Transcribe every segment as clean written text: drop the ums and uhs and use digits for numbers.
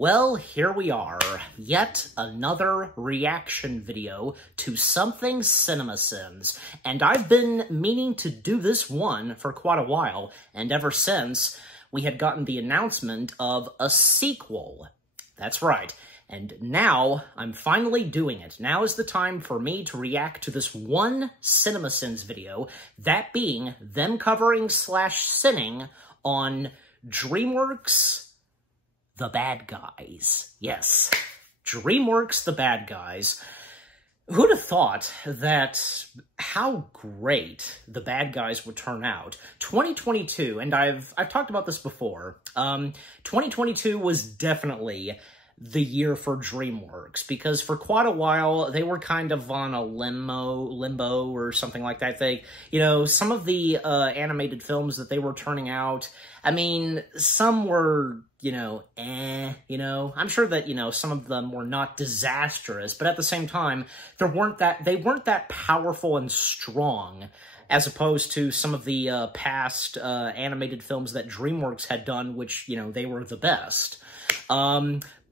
Well, here we are, yet another reaction video to Something CinemaSins, and I've been meaning to do this one for quite a while, and ever since we had gotten the announcement of a sequel. That's right, and now I'm finally doing it. Now is the time for me to react to this one CinemaSins video, that being them covering / sinning on DreamWorks' The Bad Guys. Yes, DreamWorks' The Bad Guys. Who'd have thought that how great The Bad Guys would turn out? 2022, and I've talked about this before, 2022 was definitely the year for DreamWorks, because for quite a while, they were kind of on a limbo or something like that. They, some of the animated films that they were turning out, I mean, some were, I'm sure that, some of them were not disastrous, but at the same time, they weren't that powerful and strong, as opposed to some of the past animated films that DreamWorks had done, which, they were the best.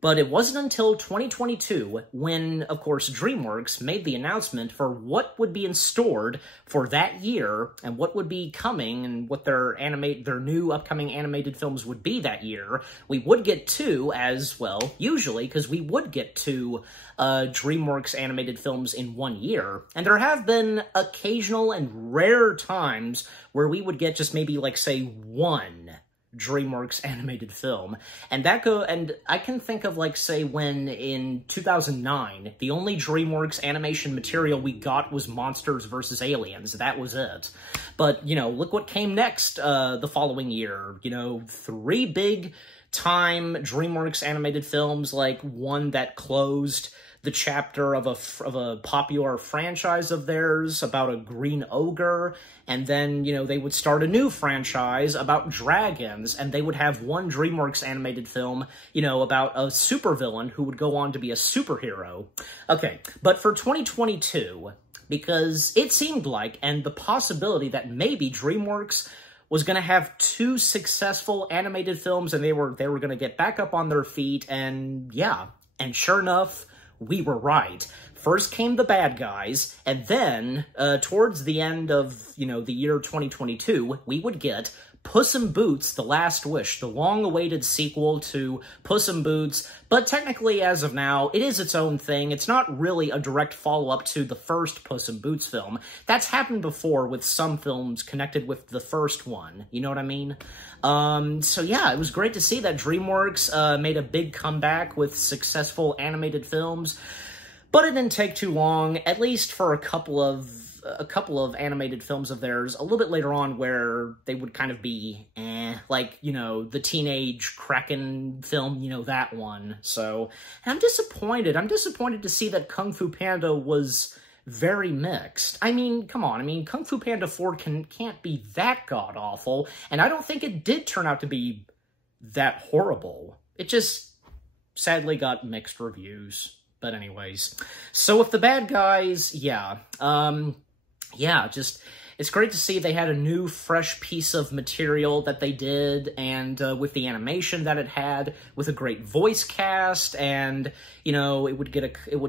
But it wasn't until 2022 when, of course, DreamWorks made the announcement for what would be in store for that year and what would be coming and what their new upcoming animated films would be that year. We would get two as well, usually, because we would get two DreamWorks animated films in 1 year. And there have been occasional and rare times where we would get just maybe, like, say, one DreamWorks animated film, and I can think of, like, say, when in 2009 the only DreamWorks animation material we got was Monsters vs. Aliens. That was it. But look what came next the following year. 3 big time DreamWorks animated films, like one that closed the chapter of a popular franchise of theirs about a green ogre, and then, they would start a new franchise about dragons, and they would have one DreamWorks animated film, about a supervillain who would go on to be a superhero. Okay, but for 2022, because it seemed like, and the possibility that maybe DreamWorks was going to have 2 successful animated films, and they were going to get back up on their feet, and yeah, and sure enough, we were right. First came The Bad Guys, and then, towards the end of, the year 2022, we would get Puss in Boots: The Last Wish, the long-awaited sequel to Puss in Boots, but technically, as of now, it is its own thing. It's not really a direct follow-up to the first Puss in Boots film. That's happened before with some films connected with the first one, you know what I mean? So yeah, it was great to see that DreamWorks made a big comeback with successful animated films, but it didn't take too long, at least for a couple of animated films of theirs a little bit later on, where they would kind of be like, the Teenage Kraken film, that one. So, and I'm disappointed. I'm disappointed to see that Kung Fu Panda was very mixed. I mean, come on. I mean, Kung Fu Panda 4 can't be that god-awful, and I don't think it did turn out to be that horrible. It just sadly got mixed reviews. But anyways, so with The Bad Guys, yeah, it's great to see they had a new, fresh piece of material that they did, and with the animation that it had, with a great voice cast, and, it would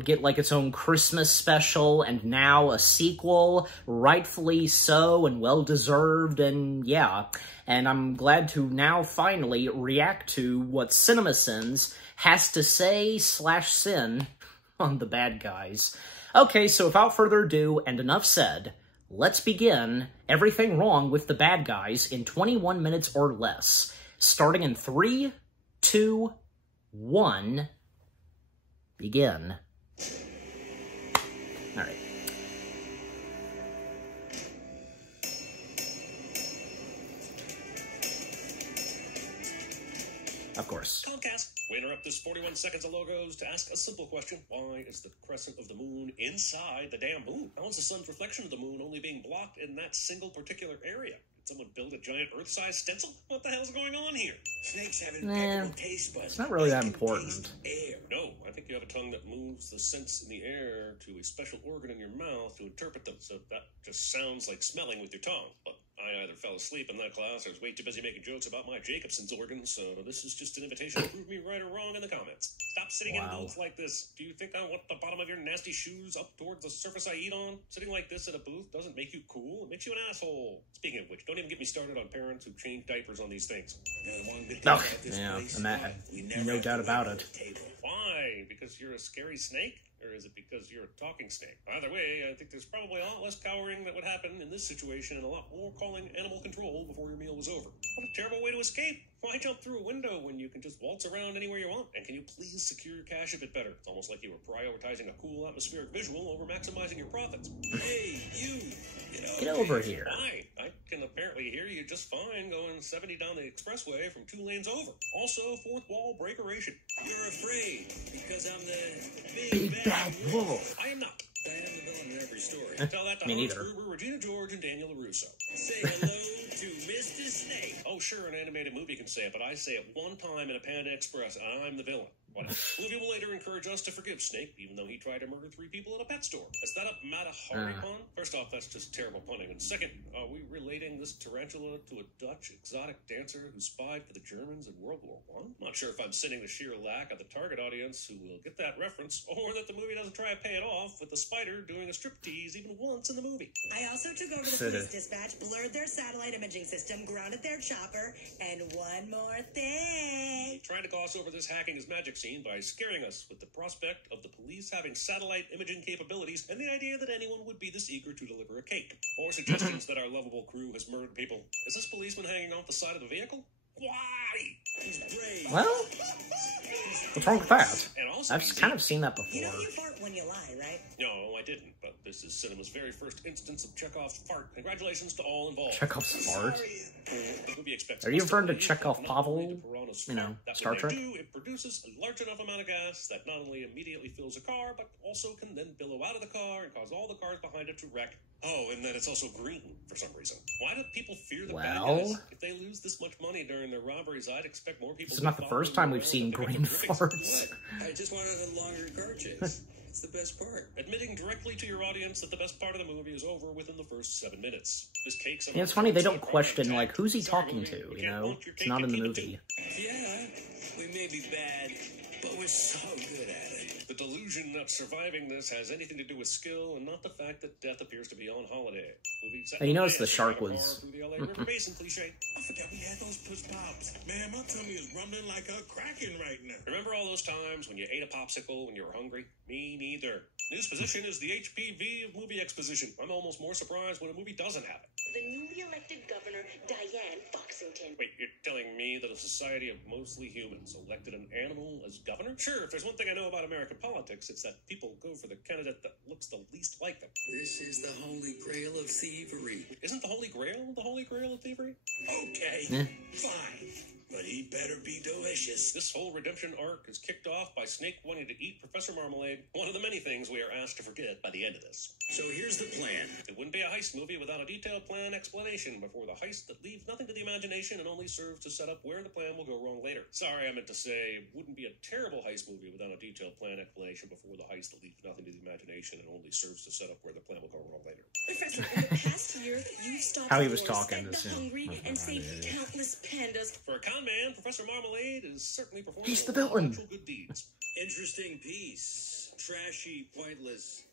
get like its own Christmas special, and now a sequel, rightfully so, and well-deserved, and yeah. And I'm glad to now finally react to what CinemaSins has to say / sin on The Bad Guys. Okay, so without further ado, and enough said, let's begin everything wrong with The Bad Guys in 21 minutes or less. Starting in 3, 2, 1, begin. All right. Of course. Comcast, we interrupt this 41 seconds of logos to ask a simple question. Why is the crescent of the moon inside the damn moon? How is the sun's reflection of the moon only being blocked in that single particular area? Did someone build a giant Earth-sized stencil? What the hell's going on here? Snakes have impeccable taste buds. It's not really that important. Air. No, I think you have a tongue that moves the scents in the air to a special organ in your mouth to interpret them. So that just sounds like smelling with your tongue. But I either fell asleep in that class or was way too busy making jokes about my Jacobson's organ, so this is just an invitation to prove me right or wrong in the comments. stop sitting in booths like this. Do you think I want the bottom of your nasty shoes up towards the surface I eat on? Sitting like this at a booth doesn't make you cool. It makes you an asshole. Speaking of which, don't even get me started on parents who change diapers on these things. No doubt about it. Why? Because you're a scary snake? Or is it because you're a talking snake? Either way, I think there's probably a lot less cowering that would happen in this situation and a lot more calling animal control before your meal was over. What a terrible way to escape. Why jump through a window when you can just waltz around anywhere you want? And can you please secure your cash a bit better? It's almost like you were prioritizing a cool atmospheric visual over maximizing your profits. Hey, you! Get over here. Why? I can apparently hear you just fine going 70 down the expressway from 2 lanes over. Also, fourth wall breakeration. You're afraid because I'm the big bad wolf. I am not. I am the villain in every story. Tell that to Hans Gruber, Regina George, and Daniel LaRusso. Say hello to Mr. Snake. Oh, sure, an animated movie can say it, but I say it one time in a Panda Express, and I'm the villain. The movie will later encourage us to forgive Snake, even though he tried to murder 3 people at a pet store. Is that a Matahari pun? First off, that's just terrible punning. And second, are we relating this tarantula to a Dutch exotic dancer who spied for the Germans in World War I? I'm not sure if I'm sitting the sheer lack of the target audience who will get that reference, or that the movie doesn't try to pay it off with the spider doing a striptease even once in the movie. I also took over the police dispatch, blurred their satellite imaging system, grounded their chopper, and one more thing. Trying to gloss over this hacking is magic scene by scaring us with the prospect of the police having satellite imaging capabilities and the idea that anyone would be this eager to deliver a cake. Or suggestions that our lovable crew has murdered people. Is this policeman hanging off the side of the vehicle? Why? He's brave. Well, what's wrong with that? And also I've kind of seen that before. You know you fart when you lie, right? No, I didn't, but this is cinema's very first instance of Chekhov's fart. Congratulations to all involved. Chekhov's fart? Are you referring to Chekhov Pavel? You know, Star Trek? It produces a large enough amount of gas that not only immediately fills a car, but also can then billow out of the car and cause all the cars behind it to wreck. Oh, and then it's also green for some reason. Why do people fear the bad guys? If they lose this much money during their robberies, I'd expect more people. It's not the first time we've seen green farts. I just wanted a longer car chase. It's the best part. Admitting directly to your audience that the best part of the movie is over within the first 7 minutes. This cake. Yeah, it's funny they don't question like who's he talking to. You know, it's not in the movie. Yeah, we may be bad, but we're so good at it. The delusion that surviving this has anything to do with skill, and not the fact that death appears to be on holiday. And you notice the shark was. The LA River Basin cliche. I forgot we had those push pops. Man, my tummy is rumbling like a kraken right now. Remember all those times when you ate a popsicle when you were hungry? Me neither. News position is the HPV of movie exposition. I'm almost more surprised when a movie doesn't have it. The newly elected governor, Diane Foxington. Wait, you're telling me that a society of mostly humans elected an animal as governor? Sure, if there's one thing I know about American politics, it's that people go for the candidate that looks the least like them. This is the holy grail of thievery. Isn't the Holy Grail the Holy Grail of thievery? Okay, fine. But he better be delicious. This whole redemption arc is kicked off by Snake wanting to eat Professor Marmalade, one of the many things we are asked to forget by the end of this. So here's the plan. It wouldn't be a heist movie without a detailed plan explanation before the heist that leaves nothing to the imagination and only serves to set up where the plan will go wrong later. Sorry, I meant to say it wouldn't be a terrible heist movie without a detailed plan explanation before the heist that leaves nothing to the imagination and only serves to set up where the plan will go wrong later. Professor, in the past year, you've stopped How he was wars, talking fed this the hungry, and saved countless pandas. For a con man, Professor Marmalade is certainly performing He's the villain. good deeds. Interesting piece. Trashy, pointless,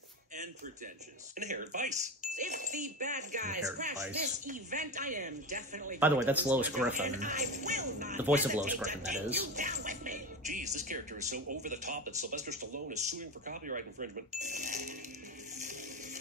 and pretentious. Inherent vice. If the bad guys Inherent crash vice. this event, I am definitely. By the way, that's Lois Griffin. And I will not The voice of hesitate Lois Griffin, to that take is. you down with me. Geez, this character is so over the top that Sylvester Stallone is suing for copyright infringement.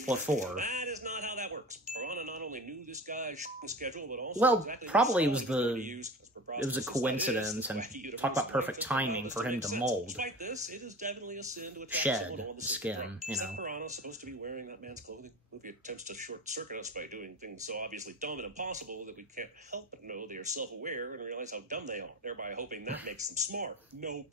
What for? That is not how that works. Piranha not only knew this guy's schedule, but also Well, exactly probably it what was style he the- wanted to use. As it was a preposterous as that coincidence, is, and the wacky universe talk about of perfect Netflix timing allows for it him make to sense. mold. Despite this, it is definitely a sin to attack Shed someone on the skin, sacred you Is know. that Piranha supposed to be wearing that man's clothing? The movie attempts to short-circuit us by doing things so obviously dumb and impossible that we can't help but know they are self-aware and realize how dumb they are, thereby hoping that makes them smart. Nope.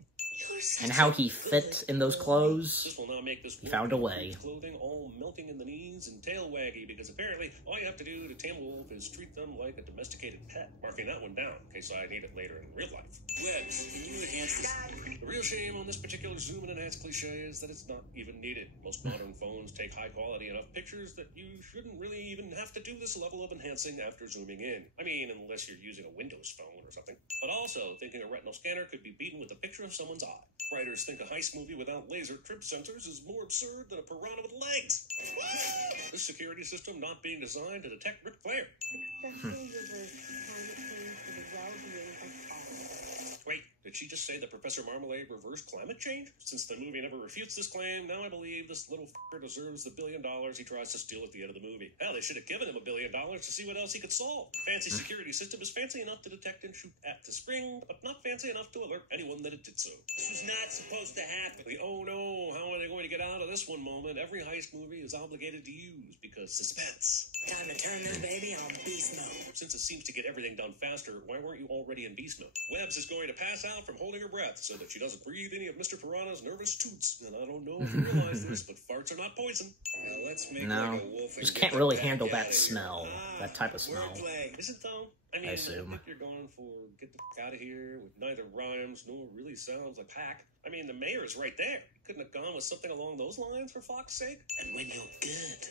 And how he fit in those clothes. This will not make this Found a way. clothing all melting in the knees and tail waggy, because apparently all you have to do to tame a wolf is treat them like a domesticated pet. Marking that one down in case I need it later in real life. Webbs, can you enhance this? The real shame on this particular zoom and enhance cliche is that it's not even needed. Most modern phones take high quality enough pictures that you shouldn't really even have to do this level of enhancing after zooming in. I mean, unless you're using a Windows phone or something. But also, thinking a retinal scanner could be beaten with a picture of someone's eye. Writers think a heist movie without laser trip sensors is more absurd than a piranha with legs. This security system not being designed to detect Ric Flair. Successful reverse climate change for the well-being of all. Wait, did she just say that Professor Marmalade reversed climate change? Since the movie never refutes this claim, now I believe this little f***er deserves the $1 billion he tries to steal at the end of the movie. Hell, they should have given him $1 billion to see what else he could solve. Fancy security system is fancy enough to detect and shoot at the spring, but not fancy enough to alert anyone that it did so. This was not supposed to happen. The oh no, how are they going to get out of this one moment every heist movie is obligated to use because suspense. Time to turn this baby on beast mode. Since it seems to get everything done faster, why weren't you already in beast mode? Webbs is going to pass out from holding her breath so that she doesn't breathe any of Mr. Piranha's nervous toots. And I don't know if you realize this, but farts are not poison. Now let's make No, like a wolf and just get can't the really heck handle outta that here. smell, that type of smell. Wordplay. Is it though? I mean, I assume. think you're going for get the f out of here with neither rhymes nor really sounds like hack. I mean, the mayor's right there. Couldn't have gone with something along those lines for fuck's sake. And when you're good,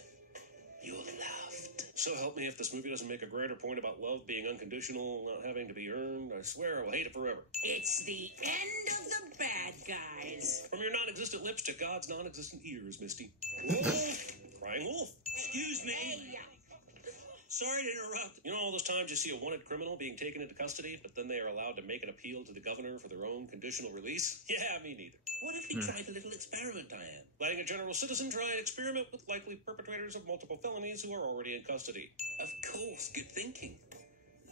you're loved. So help me if this movie doesn't make a greater point about love being unconditional, not having to be earned. I swear I will hate it forever. It's the end of the bad guys. From your non-existent lips to God's non-existent ears, Misty. Wolf! Crying wolf. Excuse me. Sorry to interrupt. You know all those times you see a wanted criminal being taken into custody, but then they are allowed to make an appeal to the governor for their own conditional release? Yeah, me neither. What if we tried a little experiment, Diane? Letting a general citizen try an experiment with likely perpetrators of multiple felonies who are already in custody. Of course, good thinking.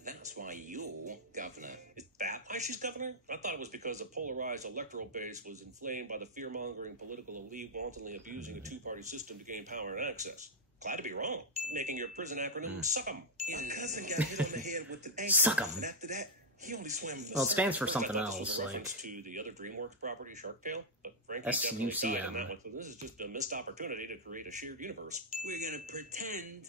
That's why you're governor. Is that why she's governor? I thought it was because the polarized electoral base was inflamed by the fear-mongering political elite wantonly abusing a two-party system to gain power and access. Glad to be wrong. Making your prison acronym suck 'em. My cousin got hit on the head with an ankle. Suck 'em. And after that, he only swam in the Well, it sun. stands for First, I something thought this else, was a like reference to the other DreamWorks property, Shark Tale, but Frankie definitely died SUCM. in that one. So this is just a missed opportunity to create a shared universe. We're gonna pretend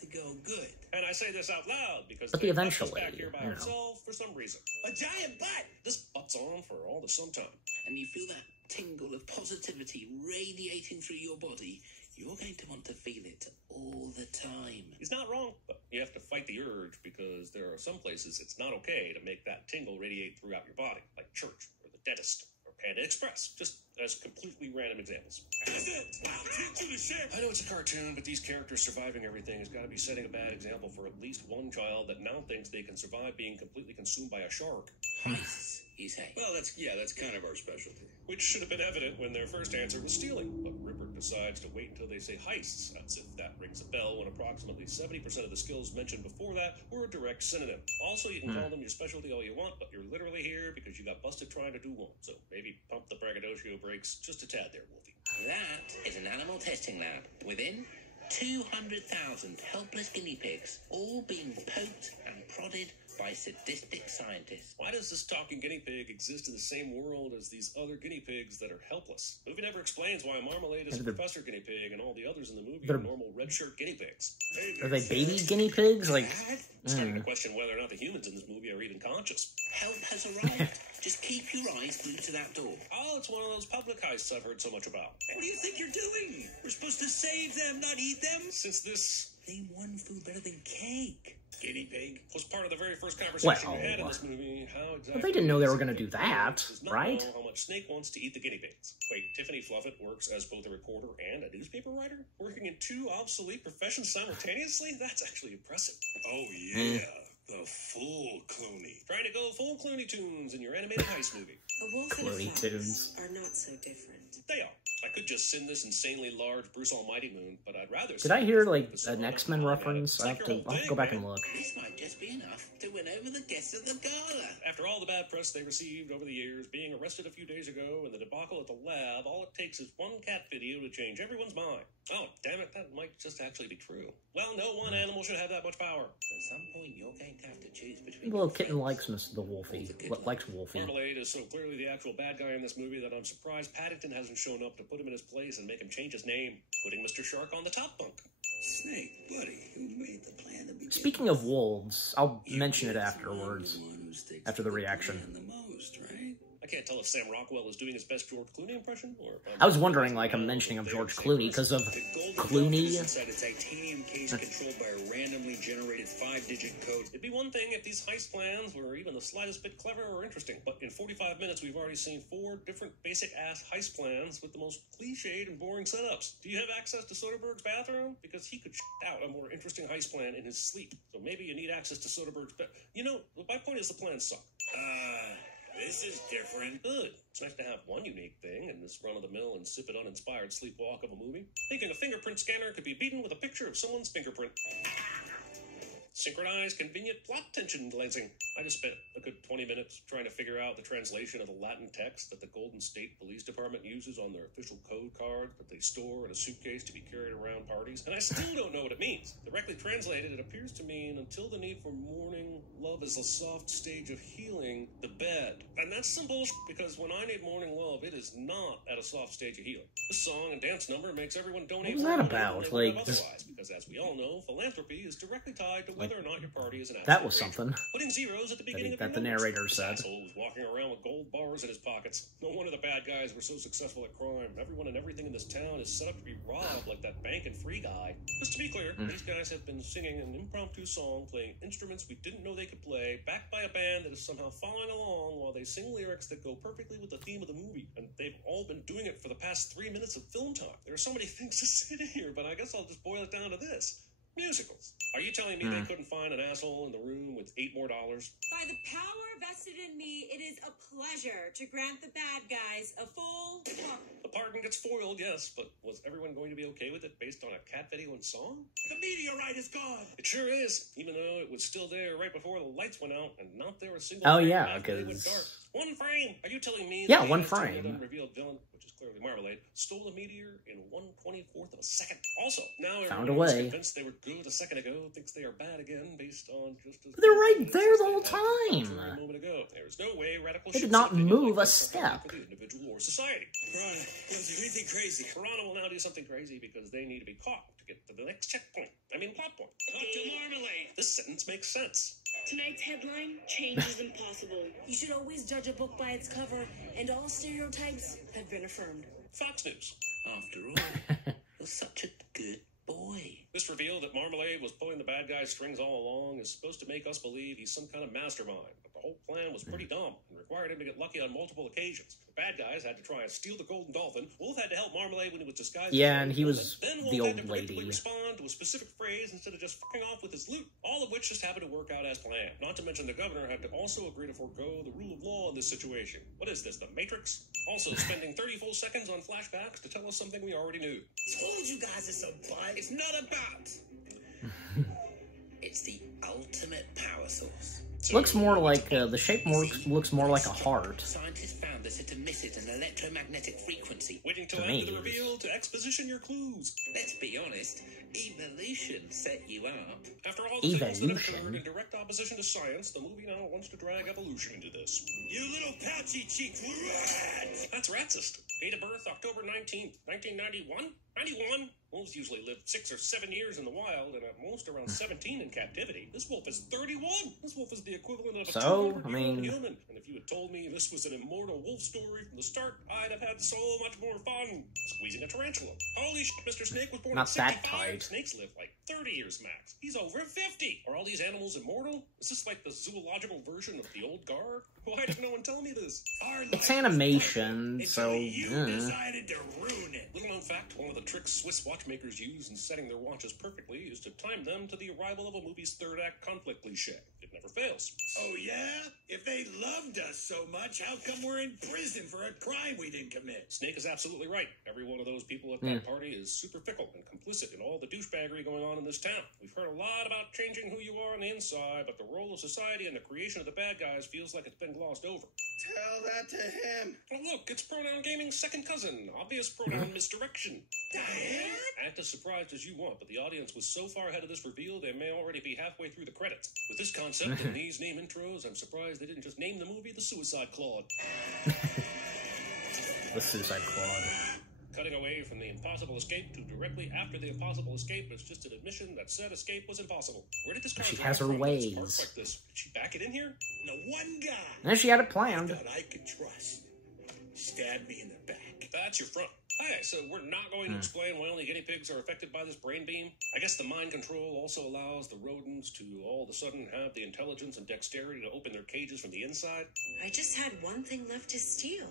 to go good. And I say this out loud because But they left us eventually, back here by you know. ourselves for some reason. A giant butt! This butt's on for all the sometime. And you feel that tingle of positivity radiating through your body. You're going to want to feel it all the time. He's not wrong, but you have to fight the urge because there are some places it's not okay to make that tingle radiate throughout your body, like church or the dentist or Panda Express, just as completely random examples. I know it's a cartoon, but these characters surviving everything has got to be setting a bad example for at least one child that now thinks they can survive being completely consumed by a shark. Heists, you say? Well, that's kind of our specialty. Which should have been evident when their first answer was stealing, but Ripper decides to wait until they say heists, as if that rings a bell when approximately 70% of the skills mentioned before that were a direct synonym. Also, you can call them your specialty all you want, but you're literally here because you got busted trying to do one, so maybe pump the braggadocio brakes just a tad there, Wolfie. That is an animal testing lab. Within 200,000 helpless guinea pigs, all being poked and prodded by sadistic scientists. Why does this talking guinea pig exist in the same world as these other guinea pigs that are helpless? The movie never explains why Marmalade is a professor guinea pig and all the others in the movie are normal red shirt guinea pigs. Are they baby guinea pigs? Like, Starting to question whether or not the humans in this movie are even conscious. Help has arrived. Just keep your eyes glued to that door. Oh, it's one of those public heists I've heard so much about. What do you think you're doing? We're supposed to save them, not eat them. Since this Name one food better than cake. guinea pig was part of the very first conversation Well, we had in this movie, how exactly... well, they didn't know they were going to do that, does not right? know how much Snake wants to eat the guinea pigs. Wait, Tiffany Fluffett works as both a reporter and a newspaper writer? Working in two obsolete professions simultaneously? That's actually impressive. Oh, yeah. The full Clooney. Trying to go full Clooney Tunes in your animated heist movie. A wolf and a Clooney fox Tunes. are not so different. They are. I could just send this insanely large Bruce Almighty moon, but I'd rather... Did I hear, like, an X-Men reference? I'll have to go back and look. This might just be enough to win over the guests of the gala. After all the bad press they received over the years, being arrested a few days ago, and the debacle at the lab, all it takes is one cat video to change everyone's mind. Oh, damn it, that might just actually be true. Well, no one animal should have that much power. At some point, you're going to have to choose between... The little kitten likes the Wolfie. Likes Wolfie. Marmalade is so clearly the actual bad guy in this movie that I'm surprised Paddington hasn't shown up to put him in his place and make him change his name, putting Mr. Shark on the top bunk. Snake, buddy, who made the plan to be... Speaking of wolves, I'll mention it afterwards, after the reaction. The most, right? I I can't tell if Sam Rockwell is doing his best George Clooney impression, or... I was wondering, like, a mentioning of George Clooney, because of Clooney. Inside a titanium case controlled by a randomly generated 5-digit code. It'd be one thing if these heist plans were even the slightest bit clever or interesting, but in 45 minutes we've already seen 4 different basic-ass heist plans with the most cliched and boring setups. Do you have access to Soderbergh's bathroom? Because he could out a more interesting heist plan in his sleep. So maybe you need access to Soderbergh's You know, my point is the plans suck. This is different. Good. It's nice to have one unique thing in this run-of-the-mill, insipid, uninspired sleepwalk of a movie. Thinking a fingerprint scanner could be beaten with a picture of someone's fingerprint. Synchronized, convenient plot tension lensing. I just spent a good 20 minutes trying to figure out the translation of the Latin text that the Golden State Police Department uses on their official code card that they store in a suitcase to be carried around parties, and I still don't know what it means. Directly translated, it appears to mean, until the need for mourning, love is a soft stage of healing, the bed. And that's some bullshit, because when I need morning love, it is not at a soft stage of healing. This song and dance number makes everyone donate. What was that about? Like, because as we all know, philanthropy is directly tied to whether or not your party is an that was something. Putting zeros at the beginning that the narrator said. Asshole was walking around with gold bars in his pockets. No wonder the bad guys were so successful at crime. Everyone and everything in this town is set up to be robbed, like that bank and free guy. Just to be clear, these guys have been singing an impromptu song, playing instruments we didn't know they could play, backed by a band that is somehow following along while they sing lyrics that go perfectly with the theme of the movie. And they've all been doing it for the past 3 minutes of film time. There are so many things to say here, but I guess I'll just boil it down to this. Musicals. Are you telling me they couldn't find an asshole in the room with $8 more? By the power vested in me, it is a pleasure to grant the bad guys a full pardon. The pardon gets foiled, yes, but was everyone going to be okay with it based on a cat video and song? The meteorite is gone. It sure is, even though it was still there right before the lights went out and not there a single Oh, frame yeah, after they went because... dark. One frame! Are you telling me Yeah, that one the frame. unrevealed villain, which is clearly Marmalade, stole the meteor in 1/24th of a second? Also, now Found everyone a who's way. convinced they were good a second ago thinks they are bad again based on just as... They're right there the whole time. A moment ago. There's no way radical They did shifts not in opinion move like a this are step. for the individual or society. Piranha, don't do anything crazy. Piranha will now do something crazy because they need to be caught to get to the next checkpoint. I mean, plot point. Talk to Marmalade. This sentence makes sense. Tonight's headline, change is impossible. You should always judge a book by its cover, and all stereotypes have been affirmed. Fox News. After all, you're such a good boy. This reveal that Marmalade was pulling the bad guy's strings all along is supposed to make us believe he's some kind of mastermind, but the whole plan was pretty dumb and required him to get lucky on multiple occasions. The bad guys had to try and steal the golden dolphin. Wolf had to help Marmalade when he was disguised. Yeah, and he was then Wolf the had old to predictably lady. respond to a specific phrase instead of just fucking off with his loot. All of which just happened to work out as planned. Not to mention the governor had to also agree to forego the rule of law in this situation. What is this, the Matrix? Also spending 30 full seconds on flashbacks to tell us something we already knew. Told you guys it's a butt. It's not about. It's the ultimate power source. Looks more like, the shape looks more like a heart. Scientists found this at emitted an electromagnetic frequency. Waiting till To after the me. reveal to exposition your clues. Let's be honest, evolution set you up. After all the things that Evolution? occurred in direct opposition to science, the movie now wants to drag evolution into this. You little pouchy cheeked rat. That's racist. Date of birth, October 19th, 1991? 91? Wolves usually live 6 or 7 years in the wild and at most around 17 in captivity. This wolf is 31. This wolf is the equivalent of a So, 200-year-old I mean- human. And if you had told me this was an immortal wolf story from the start, I'd have had so much more fun. Squeezing a tarantula. Holy shit, Mr. Snake was born Not at that 65. tight. Snakes live like 30 years max. He's over 50. Are all these animals immortal? Is this like the zoological version of the old guard? Why did no one tell me this? It's animation, so... You decided to ruin it. Little known fact, one of the tricks Swiss watchmakers use in setting their watches perfectly is to time them to the arrival of a movie's third act conflict cliche. It never fails. Oh, yeah? If they loved us so much, how come we're in prison for a crime we didn't commit? Snake is absolutely right. Every one of those people at that party is super fickle and complicit in all the douchebaggery going on in this town. We've heard a lot about changing who you are on the inside, but the role of society and the creation of the bad guys feels like it's been glossed over. Tell that to him. Oh, look, it's Pronoun Gaming's second cousin. Obvious pronoun misdirection. Diane? Act as surprised as you want, but the audience was so far ahead of this reveal, they may already be halfway through the credits. With this concept and these name intros, I'm surprised they didn't just name the movie The Suicide Claude. The Suicide Claude. Cutting away from the impossible escape to directly after the impossible escape is just an admission that said escape was impossible. Where did this car She drive has her from? ways. It's parked like this. Did she back it in here? The one guy And she had it I planned. thought I could trust stabbed me in the back. That's your front. Okay, so we're not going to explain why only guinea pigs are affected by this brain beam. I guess the mind control also allows the rodents to all of a sudden have the intelligence and dexterity to open their cages from the inside. I just had one thing left to steal.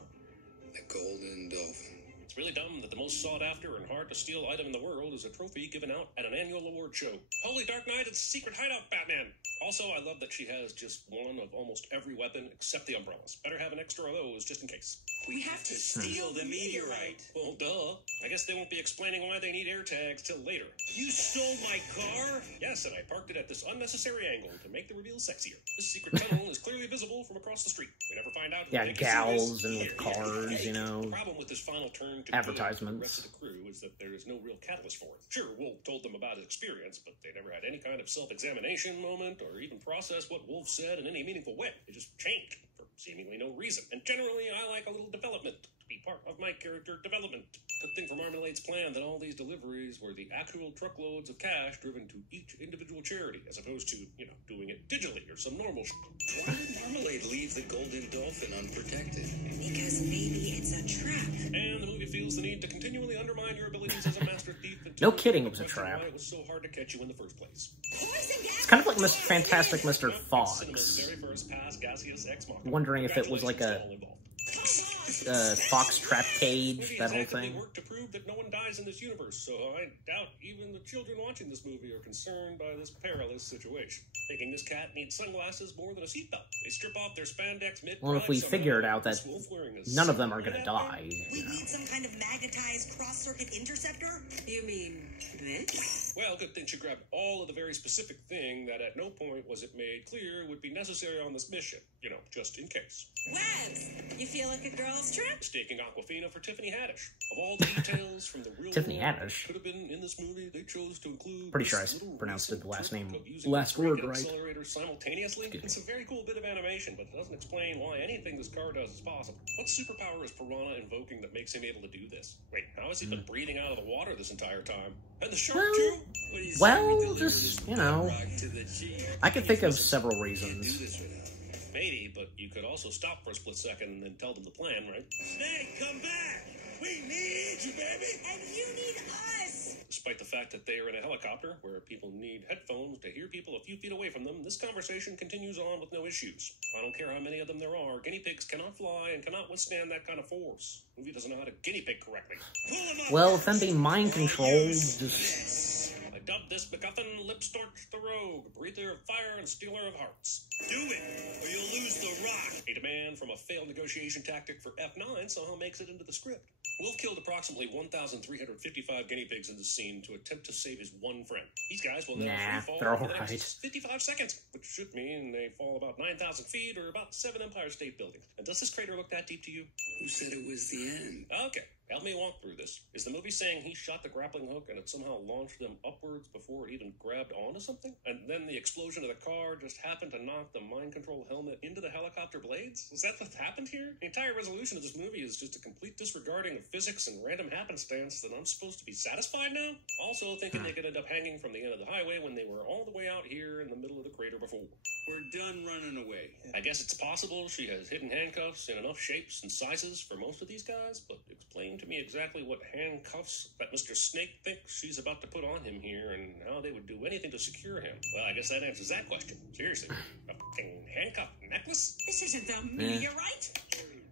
The golden dolphin. It's really dumb that the most sought after and hard to steal item in the world is a trophy given out at an annual award show. Holy Dark Knight, it's secret hideout, Batman! Also, I love that she has just one of almost every weapon except the umbrellas. Better have an extra of those just in case. We have to steal the meteorite. Well, duh. I guess they won't be explaining why they need air tags till later. You stole my car? Yes, and I parked it at this unnecessary angle to make the reveal sexier. This secret tunnel is clearly visible from across the street. We never find out. Yeah, gals and with cars, you know. The problem with this final turn to Advertisements. the rest of the crew is that there is no real catalyst for it. Sure, Wolf told them about his experience, but they never had any kind of self-examination moment or even process what Wolf said in any meaningful way. They just changed for seemingly no reason. And generally, I like a little development to be part of my character development. Good thing for Marmalade's plan that all these deliveries were the actual truckloads of cash driven to each individual charity, as opposed to, you know, doing it digitally or some normal Why did Marmalade leave the golden dolphin unprotected? Because maybe it's a trap. And the movie feels the need to continually undermine your abilities as a master thief. No kidding, it was a trap. Why it was so hard to catch you in the first place. It's kind of like Mr. Fantastic Mr. Cinema's Fox. very first pass, gaseous ex machina. Wondering if it was like a Congratulations to all involved. Fox trap cage, Movie that whole actively thing. worked to prove that no one dies in this universe, so I doubt even the children watching this movie are concerned by this perilous situation. Thinking this cat needs sunglasses more than a seatbelt. They strip off their spandex mid. Well, if we figure it out that none of them are gonna die, We you know. need some kind of magnetized cross-circuit interceptor? You mean this? Well, good thing she grabbed all of the very specific thing that at no point was it made clear would be necessary on this mission. You know, just in case. Webs! You feel like a girl's trip? Mistaking Aquafina for Tiffany Haddish. Of all the details from the real Tiffany world Haddish. could have been in this movie, they chose to include. Pretty sure I this little pronounced recent the last trick name- of using last the brake word and right. accelerator simultaneously. Excuse me. It's a very cool bit of animation, but it doesn't explain why anything this car does is possible. What superpower is Piranha invoking that makes him able to do this? Wait, how has he been breathing out of the water this entire time? And the shark Well, too? What do you say Well, we deliver just, this you know, rock to the chief? I could think of Listen, several we can't do reasons. this without him. Maybe, but you could also stop for a split second and tell them the plan, right? Snake, come back! We need you, baby! And you need us! Despite the fact that they are in a helicopter where people need headphones to hear people a few feet away from them, this conversation continues on with no issues. I don't care how many of them there are, guinea pigs cannot fly and cannot withstand that kind of force. The movie doesn't know how to guinea pig correctly. Pull him up Well, if them first. being mind I'll controlled, use just this. I dubbed this MacGuffin Lipstorch the Rogue, breather of fire and stealer of hearts. Do it, or you'll lose the rock. A demand from a failed negotiation tactic for F9 somehow makes it into the script. Wolf killed approximately 1,355 guinea pigs in this scene to attempt to save his one friend. These guys will now Nah, free fall they're for the alright. next 55 seconds, which should mean they fall about 9,000 feet or about 7 Empire State Buildings. And does this crater look that deep to you? Who said it was the end? Okay, help me walk through this. Is the movie saying he shot the grappling hook and it somehow launched them upwards before it even grabbed onto something? And then the explosion of the car just happened to knock the mind control helmet into the helicopter blades? Is that what happened here? The entire resolution of this movie is just a complete disregarding of physics and random happenstance that I'm supposed to be satisfied now? Also thinking they could end up hanging from the end of the highway when they were all the way out here in the middle of the crater before. We're done running away. I guess it's possible she has hidden handcuffs in enough shapes and sizes for most of these guys, but explain to me exactly what handcuffs that Mr. Snake thinks she's about to put on him here and how they would do anything to secure him. Well, I guess that answers that question. Seriously, a fucking handcuff necklace? This isn't the meteorite.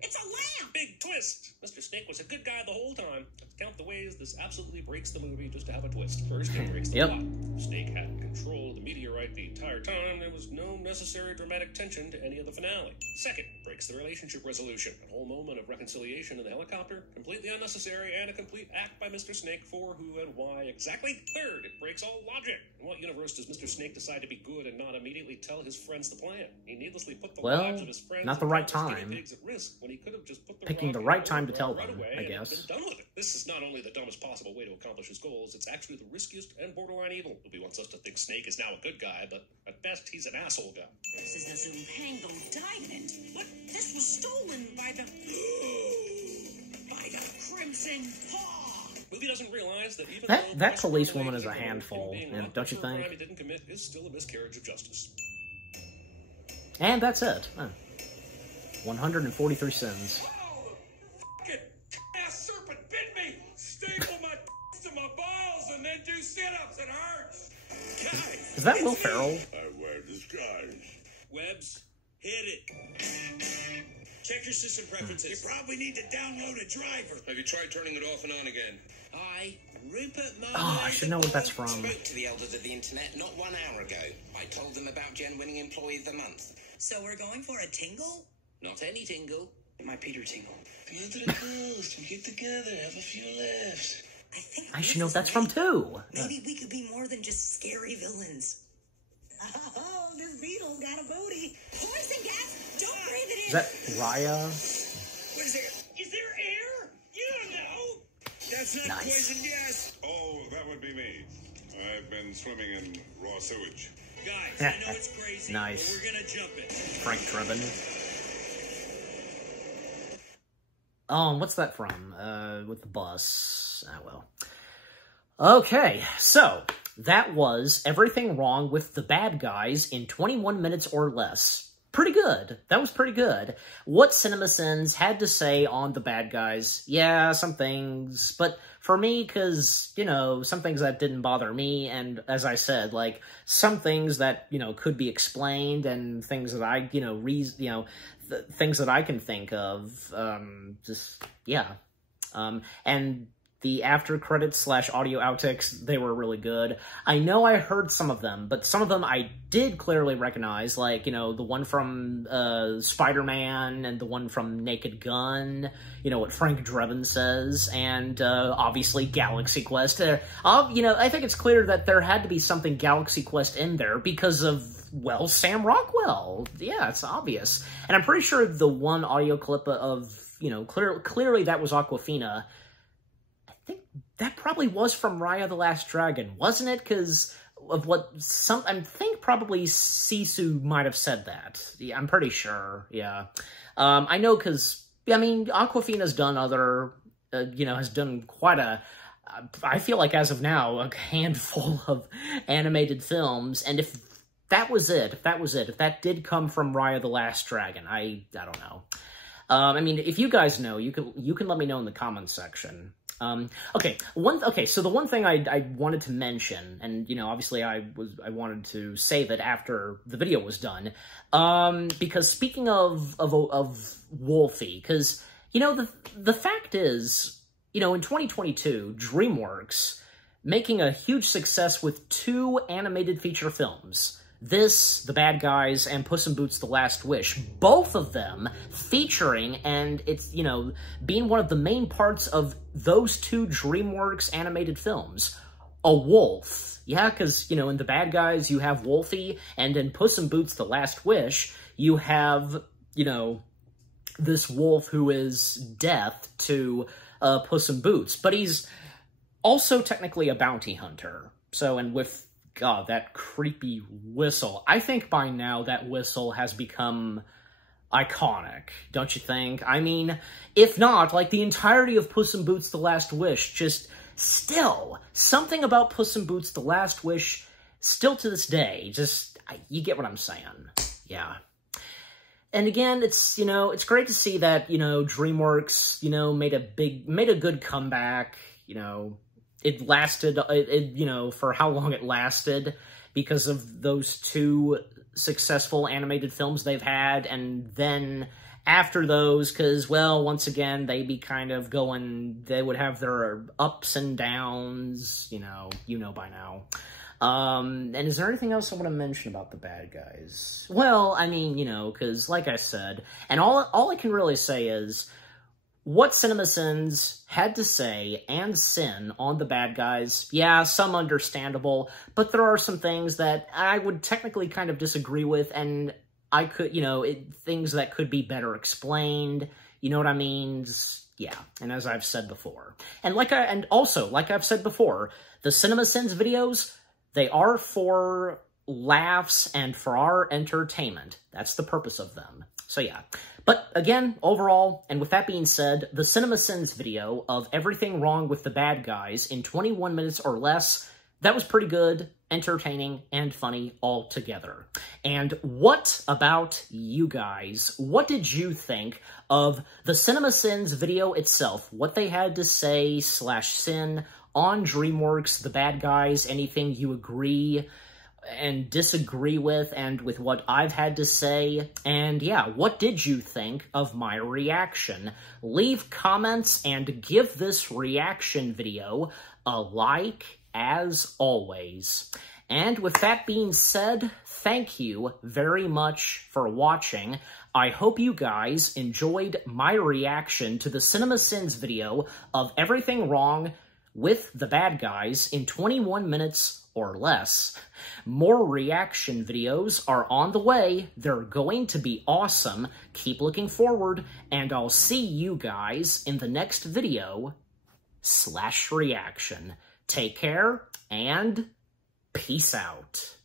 It's a lamp! Big twist! Mr. Snake was a good guy the whole time. Let's count the ways this absolutely breaks the movie just to have a twist. First, it breaks the Yep. plot. Snake had control of the meteorite the entire time. There was no necessary dramatic tension to any of the finale. Second, breaks the relationship resolution. A whole moment of reconciliation in the helicopter. Completely unnecessary and a complete act by Mr. Snake for who and why exactly. Third, it breaks all logic. In what universe does Mr. Snake decide to be good and not immediately tell his friends the plan? He needlessly put the Well, lives of his friends not the and right countless guinea time. pigs at risk when he could have just put the Picking rock the in right the time to hole tell right them, away I and guess. been done with it. This is not only the dumbest possible way to accomplish his goals, it's actually the riskiest and borderline evil. He wants us to think Snake is now a good guy, but at best he's an asshole guy. This is the Zumpango diamond. But this was stolen by the Crimson Paw. Movie doesn't realize that even that policewoman is a handful, don't you think? He didn't commit is still a miscarriage of justice. And that's it. 143 sins. Oh, fucking ass serpent bit me! Staple my to my balls and then do sit-ups. It hurts. Guys, Is that Will Ferrell? I wear disguise. Webbs, hit it. Check your system preferences. You probably need to download a driver. Have you tried turning it off and on again? I, Rupert Marlowe, Oh, I should know what that's from. spoke to the elders of the internet not 1 hour ago. I told them about Jen winning Employee of the Month. So we're going for a tingle? Not any tingle. My Peter tingle. Be into the coast and get together, have a few laughs. I think I this should know is what that's from, right. too. Maybe we could be more than just scary villains. Oh, this beetle's got a booty. Poison gas! Don't breathe it in! Is that Raya? Wait a second. Is there air? You don't know. That's not Nice. poison gas. Oh, that would be me. I've been swimming in raw sewage. Guys, I know it's crazy, Nice. but we're gonna jump it. Frank Drebin. Oh, what's that from? With the bus. Ah, well. Okay, so that was Everything Wrong with the Bad Guys in 21 minutes or less. Pretty good. That was pretty good. What CinemaSins had to say on the bad guys, yeah, some things, but for me, because, you know, some things that didn't bother me, and as I said, like, some things that, you know, could be explained, and things that I, you know, things that I can think of, just, yeah. And the after credits / audio outtakes, they were really good. I know I heard some of them, but some of them I did clearly recognize, like, you know, the one from Spider-Man and the one from Naked Gun, you know, what Frank Drebin says, and obviously Galaxy Quest. You know, I think it's clear that there had to be something Galaxy Quest in there because of, well, Sam Rockwell. Yeah, it's obvious. And I'm pretty sure the one audio clip of, you know, clearly that was Awkwafina. That probably was from Raya the Last Dragon, wasn't it? Because of what I think probably Sisu might have said that. Yeah, I'm pretty sure, yeah. I know because, I mean, Awkwafina's done other, you know, has done quite a, I feel like as of now, a handful of animated films, and if that was it, if that did come from Raya the Last Dragon, I don't know. I mean, if you guys know, you can let me know in the comments section. Okay, so the one thing I wanted to mention, and, you know, obviously I wanted to save it after the video was done, because speaking of Wolfie, because, you know, the fact is, you know, in 2022, DreamWorks making a huge success with 2 animated feature films. This, The Bad Guys, and Puss in Boots: The Last Wish, both of them featuring, and it's, you know, being one of the main parts of those 2 DreamWorks animated films, a wolf. Yeah, because, you know, in The Bad Guys, you have Wolfie, and in Puss in Boots: The Last Wish, you have, you know, this wolf who is death to Puss in Boots, but he's also technically a bounty hunter. So, and with, God, that creepy whistle. I think by now that whistle has become iconic, don't you think? I mean, if not, like, the entirety of Puss in Boots: The Last Wish, just still, something about Puss in Boots: The Last Wish, still to this day, just, you get what I'm saying. Yeah. And again, it's, you know, it's great to see that, you know, DreamWorks, you know, made a good comeback, you know. It lasted, you know, for how long it lasted because of those 2 successful animated films they've had, and then after those, because, well, once again, they'd be kind of going, they would have their ups and downs, you know by now. And is there anything else I want to mention about the bad guys? Well, I mean, you know, because, like I said, and all I can really say is, what CinemaSins had to say and sin on the bad guys, yeah, some understandable, but there are some things that I would technically kind of disagree with, and I could, you know, things that could be better explained, you know what I mean? Just, yeah, and as I've said before. And also, like I've said before, the CinemaSins videos, they are for laughs and for our entertainment. That's the purpose of them. So yeah. But again, overall, and with that being said, the CinemaSins video of everything wrong with the bad guys in 21 minutes or less, that was pretty good, entertaining, and funny all together. And what about you guys? What did you think of the CinemaSins video itself? What they had to say /sin on DreamWorks, the bad guys, anything you agree and disagree with, and with what I've had to say? And yeah, what did you think of my reaction? Leave comments and give this reaction video a like, as always. And with that being said, thank you very much for watching. I hope you guys enjoyed my reaction to the CinemaSins video of everything wrong with the bad guys in 21 minutes or less. More reaction videos are on the way. They're going to be awesome. Keep looking forward, and I'll see you guys in the next video /reaction. Take care, and peace out.